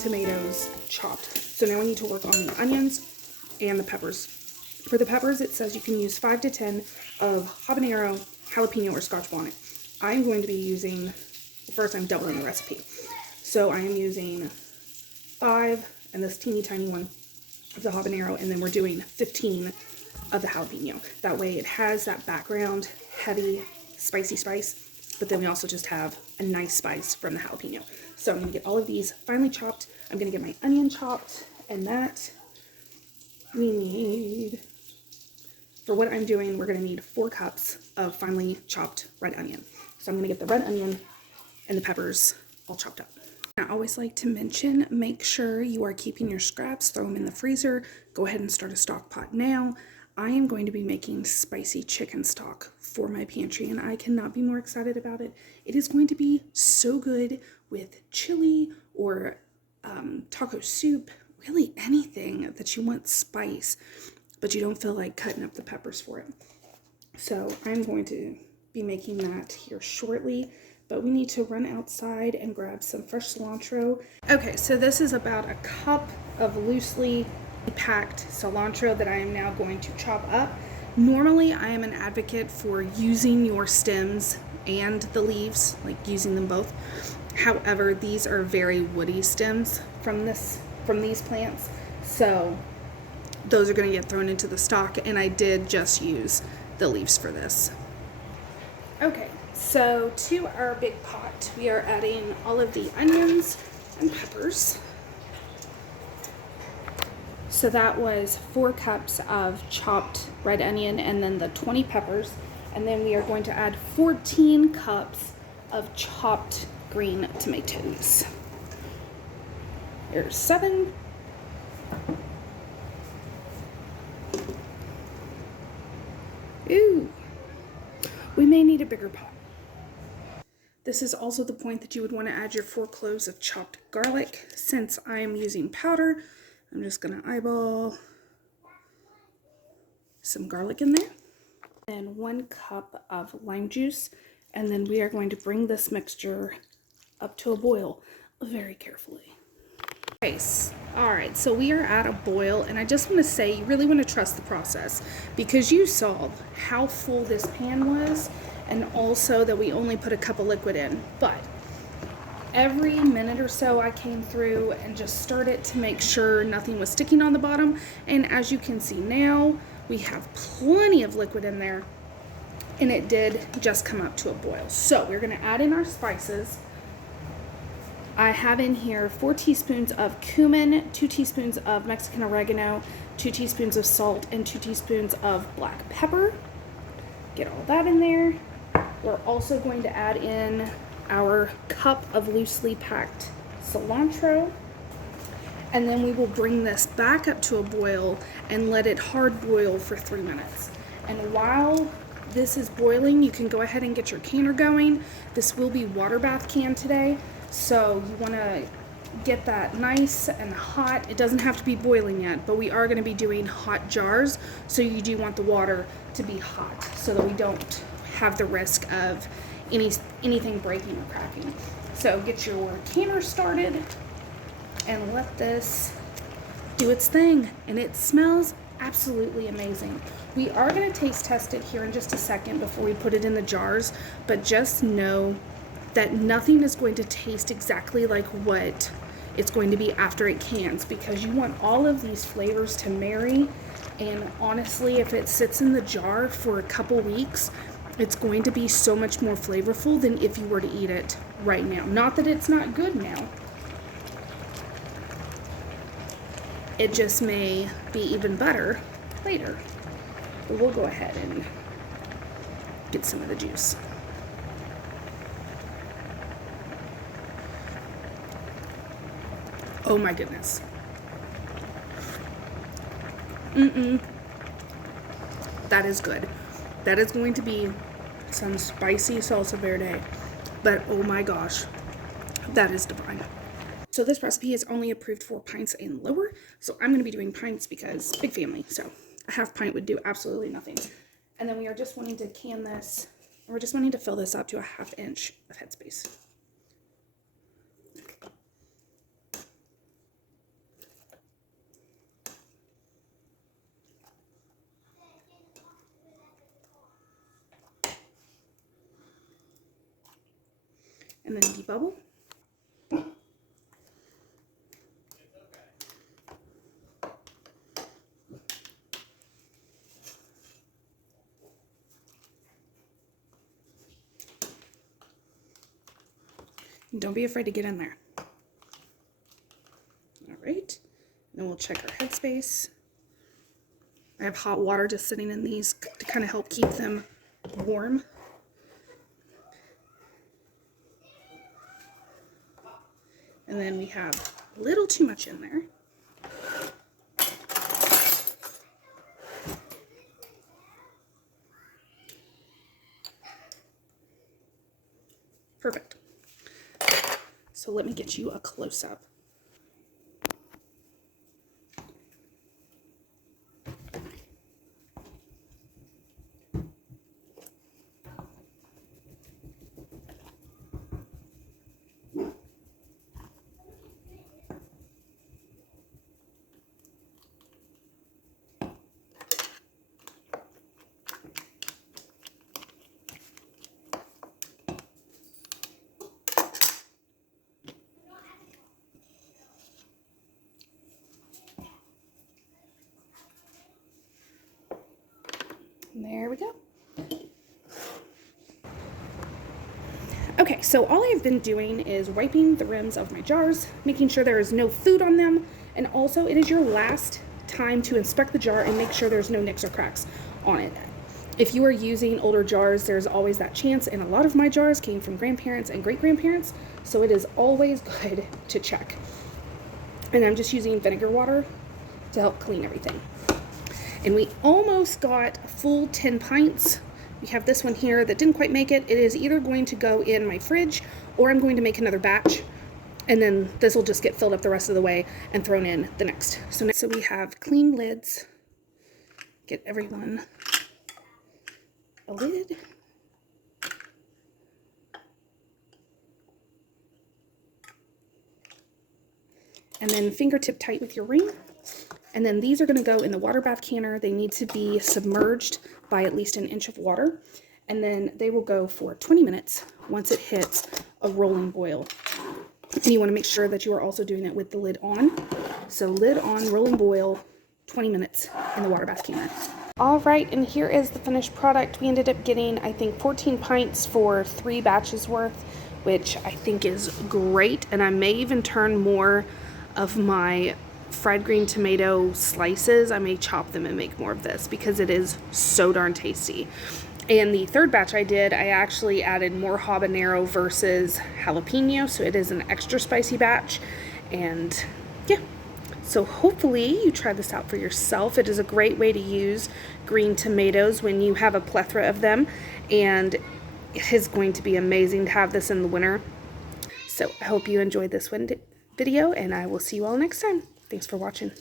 tomatoes chopped. So now we need to work on the onions and the peppers. For the peppers, it says you can use 5 to 10 of habanero, jalapeno, or scotch bonnet. I'm going to be using, first I'm doubling the recipe. So I am using 5 and this teeny tiny one of the habanero, and then we're doing 15 of the jalapeno. That way it has that background, heavy, spicy spice, but then we also just have a nice spice from the jalapeno. So I'm gonna get all of these finely chopped. I'm gonna get my onion chopped, and that we need, for what I'm doing, we're gonna need 4 cups of finely chopped red onion. So I'm gonna get the red onion and the peppers all chopped up. I always like to mention, make sure you are keeping your scraps, throw them in the freezer. Go ahead and start a stock pot now. I am going to be making spicy chicken stock for my pantry, and I cannot be more excited about it. It is going to be so good with chili or taco soup, really anything that you want spice, but you don't feel like cutting up the peppers for it. So I'm going to be making that here shortly. But we need to run outside and grab some fresh cilantro. Okay, so this is about a cup of loosely packed cilantro that I am now going to chop up. Normally, I am an advocate for using your stems and the leaves, like using them both. However, these are very woody stems from these plants, so those are going to get thrown into the stock, and I did just use the leaves for this. Okay. So to our big pot, we are adding all of the onions and peppers. So that was 4 cups of chopped red onion and then the 20 peppers. And then we are going to add 14 cups of chopped green tomatoes. There's 7. Ooh, we may need a bigger pot. This is also the point that you would want to add your 4 cloves of chopped garlic. Since I am using powder, I'm just going to eyeball some garlic in there. And 1 cup of lime juice. And then we are going to bring this mixture up to a boil very carefully. Okay, alright, so we are at a boil, and I just want to say you really want to trust the process because you saw how full this pan was, and also that we only put a cup of liquid in. But every minute or so I came through and just stirred it to make sure nothing was sticking on the bottom, and as you can see now, we have plenty of liquid in there, and it did just come up to a boil. So we're going to add in our spices. I have in here 4 teaspoons of cumin, 2 teaspoons of Mexican oregano, 2 teaspoons of salt, and 2 teaspoons of black pepper. Get all that in there. We're also going to add in our cup of loosely packed cilantro. And then we will bring this back up to a boil and let it hard boil for 3 minutes. And while this is boiling, you can go ahead and get your canner going. This will be water bath can today. So you want to get that nice and hot. It doesn't have to be boiling yet, but we are going to be doing hot jars. So you do want the water to be hot so that we don't have the risk of anything breaking or cracking. So get your canner started and let this do its thing. And it smells absolutely amazing. We are going to taste test it here in just a second before we put it in the jars, but just know that nothing is going to taste exactly like what it's going to be after it cans, because you want all of these flavors to marry. And honestly, if it sits in the jar for a couple weeks, it's going to be so much more flavorful than if you were to eat it right now. Not that it's not good now. It just may be even better later. But we'll go ahead and get some of the juice. Oh my goodness. That is good. That is going to be some spicy salsa verde, but oh my gosh, that is divine. So this recipe is only approved for pints and lower, so I'm going to be doing pints because big family, so a half pint would do absolutely nothing. And then we are just wanting to can this, and we're just wanting to fill this up to a 1/2 inch of headspace. and then debubble. And don't be afraid to get in there. All right, then we'll check our headspace. I have hot water just sitting in these to kind of help keep them warm. And then we have a little too much in there. Perfect. So let me get you a close-up. There we go. Okay, so all I've been doing is wiping the rims of my jars, making sure there is no food on them, and also it is your last time to inspect the jar and make sure there's no nicks or cracks on it. If you are using older jars, there's always that chance, and a lot of my jars came from grandparents and great-grandparents, so it is always good to check. And I'm just using vinegar water to help clean everything. And we almost got a full 10 pints. We have this one here that didn't quite make it. It is either going to go in my fridge or I'm going to make another batch. And then this will just get filled up the rest of the way and thrown in the next. So we have clean lids. Get everyone a lid. And then fingertip tight with your ring. And then these are going to go in the water bath canner. They need to be submerged by at least an inch of water. And then they will go for 20 minutes once it hits a rolling boil. And you want to make sure that you are also doing it with the lid on. So lid on, rolling boil, 20 minutes in the water bath canner. All right, and here is the finished product. We ended up getting, I think, 14 pints for 3 batches worth, which I think is great. And I may even turn more of my fried green tomato slices. I may chop them and make more of this because it is so darn tasty. And the third batch I did, I actually added more habanero versus jalapeno, so it is an extra spicy batch. And yeah, so hopefully you try this out for yourself. It is a great way to use green tomatoes when you have a plethora of them, and it is going to be amazing to have this in the winter. So I hope you enjoyed this video, and I will see you all next time. Thanks for watching.